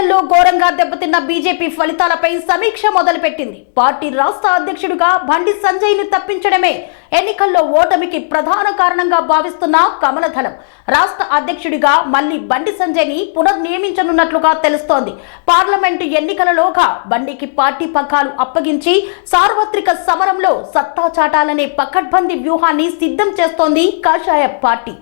ఎన్నికల్లో ఘోరంగా దెబ్బతిన్న బీజేపీ ఫలితాలపై సమీక్ష మొదలుపెట్టింది. పార్టీ రాష్ట్ర అధ్యక్షుడిగా బండి సంజయ్ ని తప్పించడమే ఎన్నికల్లో ఓటమికి ప్రధాన కారణంగా భావిస్తున్న కమలదళం రాష్ట్ర అధ్యక్షుడిగా మళ్లీ బండి సంజయ్ ని పునర్నియమించనున్నట్లుగా తెలుస్తోంది. పార్లమెంటు ఎన్నికలలోగా బండికి పార్టీ పగ్గాలు అప్పగించి సార్వత్రిక సమరంలో సత్తా చాటాలనే పకడ్బందీ వ్యూహాన్ని సిద్ధం చేస్తోంది కాషాయ పార్టీ.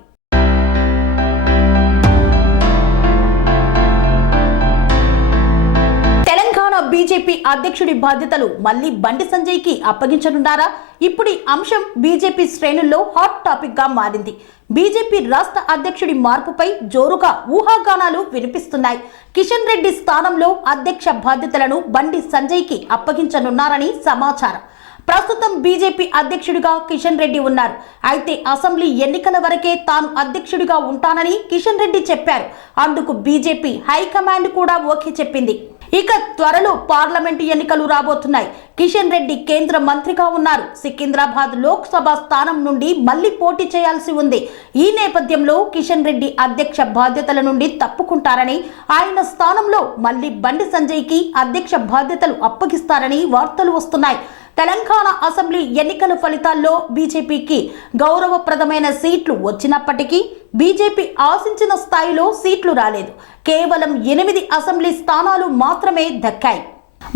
బీజేపీ అధ్యక్షుడి బాధ్యతలు మళ్లీ బండి సంజయ్ కి అప్పగించనున్నారా? ఇప్పుడు ఈ అంశం బీజేపీ శ్రేణుల్లో హాట్ టాపిక్ గా మారింది. బీజేపీ రాష్ట్ర అధ్యక్షుడి మార్పుపై జోరుగా ఊహాగానాలు వినిపిస్తున్నాయి. కిషన్ రెడ్డి స్థానంలో అధ్యక్ష బాధ్యతలను బండి సంజయ్ కి అప్పగించనున్నారని సమాచారం. ప్రస్తుతం బీజేపీ అధ్యక్షుడిగా కిషన్ రెడ్డి ఉన్నారు. అయితే అసెంబ్లీ ఎన్నికల వరకే తాను అధ్యక్షుడిగా ఉంటానని కిషన్ రెడ్డి చెప్పారు. అందుకు బీజేపీ హైకమాండ్ కూడా ఓకే చెప్పింది. ఇక త్వరలో పార్లమెంటు ఎన్నికలు రాబోతున్నాయి. కిషన్ రెడ్డి కేంద్ర మంత్రిగా ఉన్నారు. సికింద్రాబాద్ లోక్సభ స్థానం నుండి మళ్లీ పోటీ చేయాల్సి ఉంది. ఈ నేపథ్యంలో కిషన్ రెడ్డి అధ్యక్ష బాధ్యతల నుండి తప్పుకుంటారని, ఆయన స్థానంలో మళ్లీ బండి సంజయ్ కి అధ్యక్ష బాధ్యతలు అప్పగిస్తారని వార్తలు వస్తున్నాయి. తెలంగాణ అసెంబ్లీ ఎన్నికల ఫలితాల్లో బీజేపీకి గౌరవప్రదమైన సీట్లు వచ్చినప్పటికీ బీజేపీ ఆశించిన స్థాయిలో సీట్లు రాలేదు. కేవలం 8 అసెంబ్లీ స్థానాలు మాత్రమే దక్కాయి.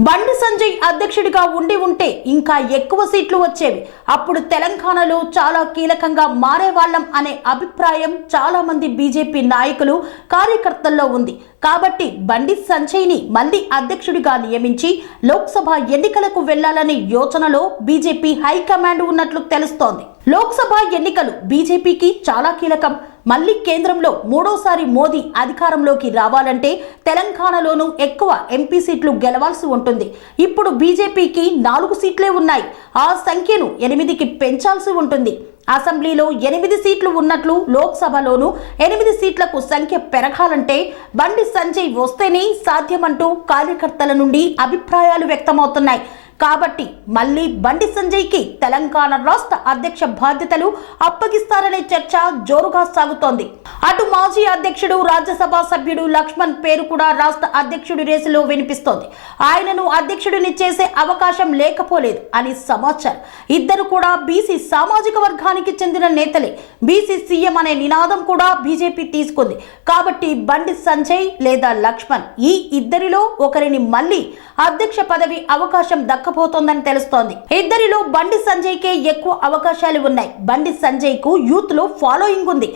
బండి సంజయ్ అధ్యక్షుడిగా ఉంటే ఇంకా ఎక్కువ సీట్లు వచ్చేవి. అప్పుడు తెలంగాణలో చాలా కీలకంగా మారేవాళ్లం అనే అభిప్రాయం చాలా మంది బీజేపీ నాయకులు, కార్యకర్తల్లో ఉంది. కాబట్టి బండి సంజయ్ ని మళ్లీ అధ్యక్షుడిగా నియమించి లోక్సభ ఎన్నికలకు వెళ్లాలనే యోచనలో బీజేపీ హైకమాండ్ ఉన్నట్లు తెలుస్తోంది. లోక్సభ ఎన్నికలు బీజేపీకి చాలా కీలకం. మళ్లీ కేంద్రంలో మూడోసారి మోదీ అధికారంలోకి రావాలంటే తెలంగాణలోనూ ఎక్కువ ఎంపీ సీట్లు గెలవాల్సి ఉంటుంది. ఇప్పుడు బీజేపీకి 4 సీట్లే ఉన్నాయి. ఆ సంఖ్యను 8కి పెంచాల్సి ఉంటుంది. అసెంబ్లీలో 8 సీట్లు ఉన్నట్లు లోక్సభలోనూ 8 సీట్లకు సంఖ్య పెరగాలంటే బండి సంజయ్ వస్తేనే సాధ్యమంటూ కార్యకర్తల నుండి అభిప్రాయాలు వ్యక్తమవుతున్నాయి. కాబట్టి మళ్లీ బండి సంజయ్ కి తెలంగాణ రాష్ట్ర అధ్యక్ష బాధ్యతలు అప్పగిస్తారనే చర్చ జోరుగా సాగుతోంది. అటు మాజీ అధ్యక్షుడు, రాజ్యసభ సభ్యుడు లక్ష్మణ్ పేరు కూడా రాష్ట్ర అధ్యక్షుడి రేసులో వినిపిస్తోంది. ఆయనను అధ్యక్షుడిని చేసే అవకాశం లేకపోలేదు అని సమాచారం. ఇద్దరు కూడా బీసీ సామాజిక వర్గానికి చెందిన నేతలే. బీసీ సీఎం అనే నినాదం కూడా బీజేపీ తీసుకుంది. కాబట్టి బండి సంజయ్ లేదా లక్ష్మణ్ ఈ ఇద్దరిలో ఒకరిని మళ్లీ అధ్యక్ష పదవి అవకాశం దక్కబోతోందని తెలుస్తోంది. ఇద్దరిలో బండి సంజయ్ కే ఎక్కువ అవకాశాలు ఉన్నాయి. బండి సంజయ్ కు యూత్ లో ఫాలోయింగ్ ఉంది.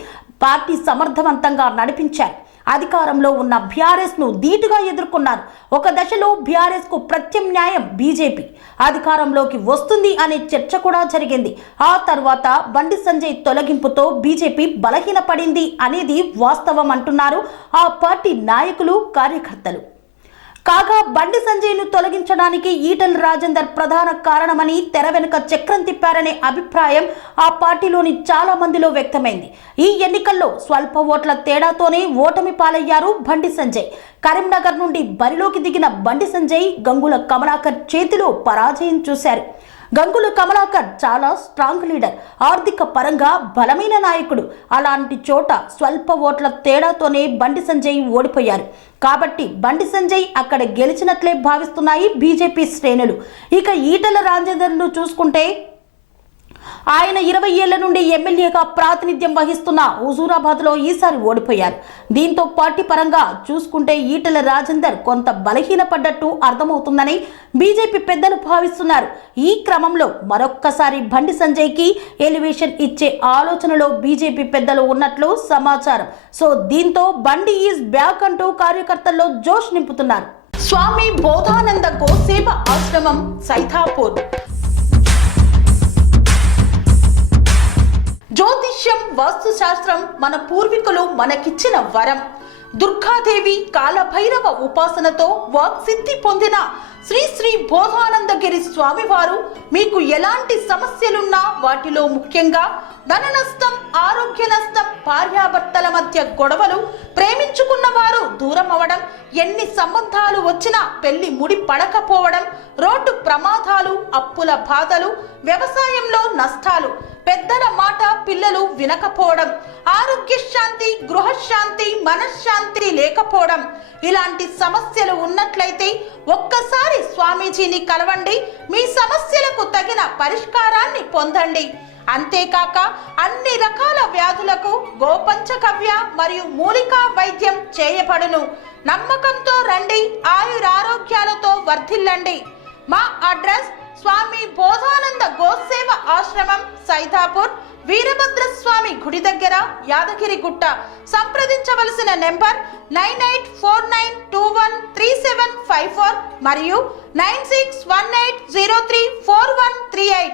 పార్టీ సమర్థవంతంగా నడిపించారు. అధికారంలో ఉన్న బీఆర్ఎస్ ను ధీటుగా ఎదుర్కొన్నారు. ఒక దశలో బీఆర్ఎస్ కు ప్రత్యామ్నాయం బీజేపీ అధికారంలోకి వస్తుంది అనే చర్చ కూడా జరిగింది. ఆ తర్వాత బండి సంజయ్ తొలగింపుతో బీజేపీ బలహీనపడింది అనేది వాస్తవం అంటున్నారు ఆ పార్టీ నాయకులు, కార్యకర్తలు. కాగా బండి సంజయ్ ను తొలగించడానికి ఈటెల రాజేందర్ ప్రధాన కారణమని, తెర వెనుక చక్రం తిప్పారనే అభిప్రాయం ఆ పార్టీలోని చాలా మందిలో వ్యక్తమైంది. ఈ ఎన్నికల్లో స్వల్ప ఓట్ల తేడాతోనే ఓటమి పాలయ్యారు బండి సంజయ్. కరీంనగర్ నుండి బరిలోకి దిగిన బండి సంజయ్ గంగుల కమలాకర్ చేతిలో పరాజయం చూశారు. గంగుల కమలాకర్ చాలా స్ట్రాంగ్ లీడర్, ఆర్థిక పరంగా బలమైన నాయకుడు. అలాంటి చోట స్వల్ప ఓట్ల తేడాతోనే బండి సంజయ్ ఓడిపోయారు. కాబట్టి బండి సంజయ్ అక్కడ గెలిచినట్లే భావిస్తున్నాయి బీజేపీ శ్రేణులు. ఇక ఈటెల రాజేందర్ను చూసుకుంటే ఆయన 20 ఏళ్ల నుండి ఎమ్మెల్యేగా ప్రాతినిధ్యం వహిస్తున్న హుజూరాబాద్ లో ఈసారి ఓడిపోయారు. దీంతో పార్టీ పరంగా చూసుకుంటే ఈటెల రాజేందర్ కొంత బలహీనపడ్డట్టు అర్థమవుతుందని బీజేపీ పెద్దలు భావిస్తున్నారు. ఈ క్రమంలో మరొక్కసారి బండి సంజయ్ కి ఎలివేషన్ ఇచ్చే ఆలోచనలో బీజేపీ పెద్దలు ఉన్నట్లు సమాచారం. సో దీంతో బండి ఈజ్ బ్యాక్ అంటూ కార్యకర్తల్లో జోష్ నింపుతున్నారు. స్వామి బోధానంద గోసేవ ఆశ్రమం, సైథాపూర్. జ్యోతిష్యం, వాస్తుశాస్త్రం మన పూర్వీకులు మనకిచ్చిన వరం. దుర్గాదేవి, కాలభైరవ ఉపాసనతో వాక్సిద్ధి పొందిన శ్రీ శ్రీ బోధానందగిరి స్వామివారు మీకు ఎలాంటి సమస్యలున్నా, వాటిలో ముఖ్యంగా ధన నష్టం, ఆరోగ్య నష్టం, భార్యాభర్తల మధ్య గొడవలు, ప్రేమించుకున్న వారు దూరం అవడం, ఎన్ని సంబంధాలు వచ్చినా పెళ్లి ముడి పడకపోవడం, రోడ్డు ప్రమాదాలు, అప్పుల బాధలు, వ్యవసాయంలో నష్టాలు, పెద్దల మాట పిల్లలు వినకపోవడం, ఆరోగ్య శాంతి, గృహశాంతి, మనశ్శాంతి లేకపోవడం, ఇలాంటి సమస్యలు ఉన్నట్లయితే ఒక్కసారి స్వామీజీని కలవండి. మీ సమస్యలకు తగిన పరిష్కారాన్ని పొందండి. అంతేకాక అన్ని రకాల వ్యాధులకు గోపంచకవ్య మరియు మూలికా వైద్యం చేయబడును. నమ్మకంతో రండి, ఆయురారోగ్యాలతో వర్ధిల్లండి. మా అడ్రస్ స్వామి బోధానంద గోసేవ ఆశ్రమం, సైదాపూర్, వీరభద్రస్వామి గుడి దగ్గర, యాదగిరిగుట్ట. సంప్రదించవలసిన నెంబర్ 9849213754 మరియు 9618034138.